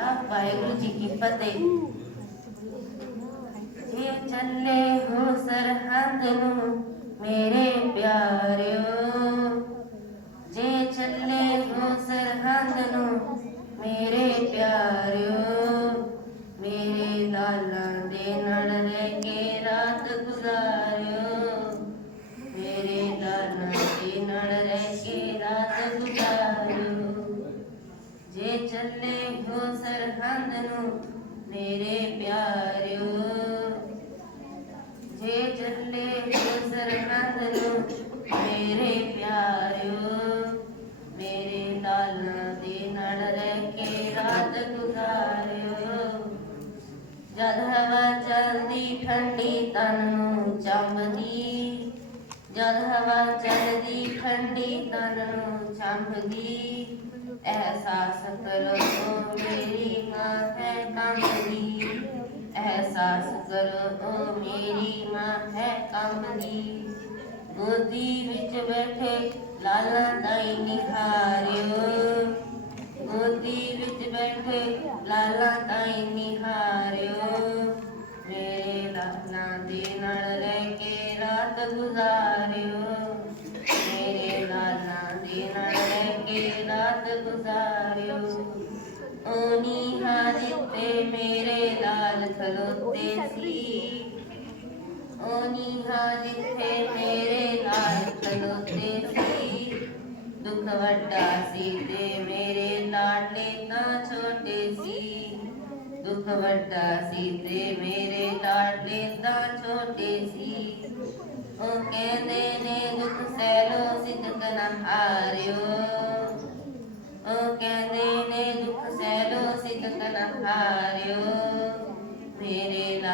ਵਾਹਿਗੁਰੂ ਜੀ ਕੀ ਫਤਿਹ। ਜੇ ਚੱਲੇ ਹੋ ਸਰਹੰਦ ਨੂੰ, ਮੇਰੇ ਪਿਆਰਿਓ। ਜੇ ਚੱਲੇ ਹੋ ਸਰਹੰਦ ਨੂੰ, ਮੇਰੇ ਪਿਆਰਿਓ। ਮੇਰੇ ਲਾਲਾਂ ਦੇ ਨਾਲ ਰਹਿ ਕੇ ਰਾਤ ਗੁਜ਼ਾਰਿਓ। ਮੇਰੇ ਲਾਲਾਂ ਦੇ ਨਾਲ ਰਹਿ ਕੇ ਰਾਤ ਗੁਜ਼ਾਰਿਓ ਜੇ ਚੱਲੇ ਹੋ ਸਰਹੰਦ ਨੂੰ, ਮੇਰੇ ਪਿਆਰਿਓ। ਜੇ ਚੱਲੇ ਹੋ ਸਰਹੰਦ ਨੂੰ, ਮੇਰੇ ਪਿਆਰਿਓ, ਮੇਰੇ ਲਾਲਾਂ ਦੇ ਨਾਲ ਰਹਿ ਕੇ ਰਾਤ ਗੁਜ਼ਾਰਿਓ। ਜਦ ਹਵਾ ਚੱਲਦੀ, ਠੰਡੀ ਤਨ ਨੂੰ ਚੰਬਦੀ ਜਦ ਹਵਾ ਚੱਲਦੀ ਠੰਡੀ ਤਨ ਨੂੰ ਚੰਬਦੀ ਅਹਿਸਾਸ ਕਰੋ ਮੇਰੀ ਮਾਂ ਹੈ ਕੰਬਦੀ ਅਹਿਸਾਸ ਕਰੋ ਮੇਰੀ ਮਾਂ ਹੈ ਕੰਬਦੀ ਗੋਦੀ ਵਿੱਚ ਬੈਠੇ ਲਾਲਾ ਦਾਈ ਨਿਹਾਰਿਓ। ਗੋਦੀ ਵਿੱਚ ਬੈਠੇ ਲਾਲਾ ਤਾਈ ਨਿਹਾਰਿਓ। ਖਲੋਤੇ ਸੀ। ਓ ਨੀਹਾਂ ਜਿੱਥੇ ਮੇਰੇ ਲਾਲ ਖਲੋਤੇ ਸੀ। ਦੁੱਖ ਵੱਡਾ ਸੀ ਤੇ ਮੇਰੇ ਲਾਡਲੇ ਤਾਂ ਛੋਟੇ ਸੀ। ਦੁੱਖ ਵੱਡਾ ਸੀ ਤੇ ਮੇਰੇ ਲਾਡਲੇ ਤਾਂ ਛੋਟੇ ਸੀ। ਉਹ ਕਹਿੰਦੇ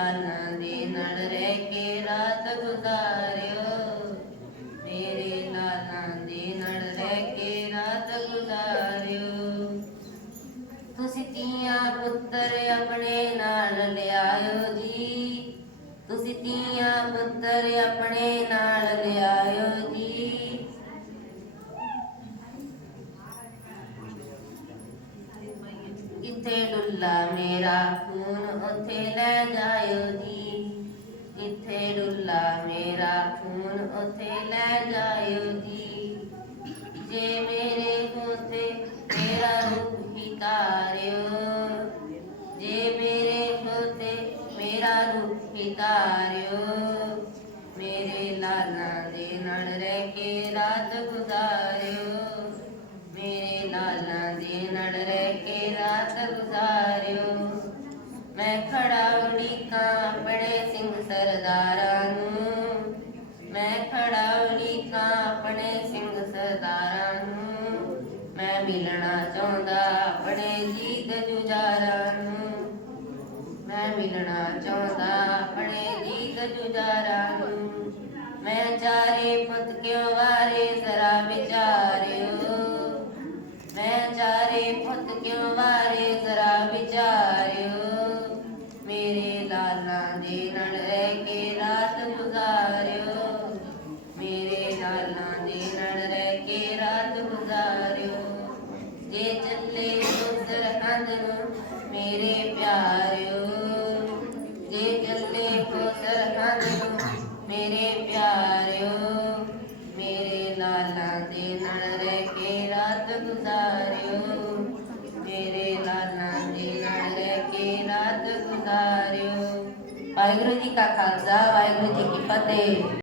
ਮੇਰੇ ਦੇ ਨਾਲ ਰਹਿ ਕੇ ਰਾਤ ਗੁਜ਼ਾਰਿਓ। ਮੇਰੇ ਲਾਲਾਂ ਦੇ ਨਾਲ ਰਹਿ ਕੇ ਰਾਤ ਗੁਜ਼ਾਰਿਓ। ਤੁਸੀਂ ਤੀਆਂ ਪੁੱਤਰ ਆਪਣੇ ਨਾਲ ਲਿਆਇਓ ਜੀ। ਤੁਸੀਂ ਤੀਆਂ ਪੁੱਤਰ ਆਪਣੇ ਨਾਲ ਲਿਆਇਓ ਜੀ ਕਿੱਥੇ ਡੁੱਲਾ ਮੇਰਾ ਖੂਨ, ਉੱਥੇ ਲੈ ਜਾਇਓ ਜੀ। ਕਿੱਥੇ ਡੁੱਲਾ ਮੇਰਾ ਖੂਨ, ਉੱਥੇ ਲੈ ਜਾਇਓ ਜੀ। ਜੇ ਮੇਰੇ ਹੋਤੇ ਮੇਰਾ ਰੂਪ ਹੀ ਤਾਰਿਓ ਜੇ ਮੇਰੇ ਹੋਤੇ ਮੇਰਾ ਰੂਪ ਹੀ ਤਾਰਿਓ ਮੇਰੇ ਲਾਲਾਂ ਦੇ ਨਾਲ ਰਹਿ ਕੇ ਰਾਤ ਗੁਜ਼ਾਰਿਓ। ਮੇਰੇ ਲਾਲਾਂ ਦੇ ਨਾਲ ਮੈਂ ਖੜਾ ਉਡੀਕਾਂ ਆਪਣੇ ਸਿੰਘ ਸਰਦਾਰਾਂ ਨੂੰ। ਮੈਂ ਖੜਾ ਉਡੀਕਾਂ ਆਪਣੇ ਸਿੰਘ ਸਰਦਾਰਾਂ ਨੂੰ। ਮੈਂ ਮਿਲਣਾ ਚਾਹੁੰਦਾ ਆਪਣੇ ਜੀਤ ਜੁਜਾਰਾਂ ਨੂੰ। ਮੈਂ ਮਿਲਣਾ ਚਾਹੁੰਦਾ ਆਪਣੇ ਜੀਤ ਜੁਜਾਰਾਂ ਨੂੰ ਮੈਂ ਚਾਰੇ ਪੁੱਤ ਕਿਉਂ ਵਾਰੇ, ਜ਼ਰਾ ਵਿਚਾਰਿਓ ਉਸਰ ਮੇਰੇ ਪਿਆਰਿਓ, ਜੇ ਚੱਲੇ ਉਸਰ ਕੰਧ ਨੂੰ ਮੇਰੇ ਪਿਆਰਿਓ, ਮੇਰੇ ਲਾਲਾਂ ਦੇ ਨਾਲ ਰਹਿ ਕੇ ਰਾਤ ਗੁਜ਼ਾਰਿਓ, ਮੇਰੇ ਲਾਲਾਂ ਦੇ ਨਾਲ ਰਹਿ ਕੇ ਰਾਤ ਗੁਜ਼ਾਰਿਓ। ਵਾਹਿਗੁਰੂ ਜੀ ਕਾ ਖਾਲਸਾ, ਵਾਹਿਗੁਰੂ ਜੀ ਕੀ ਫਤਿਹ।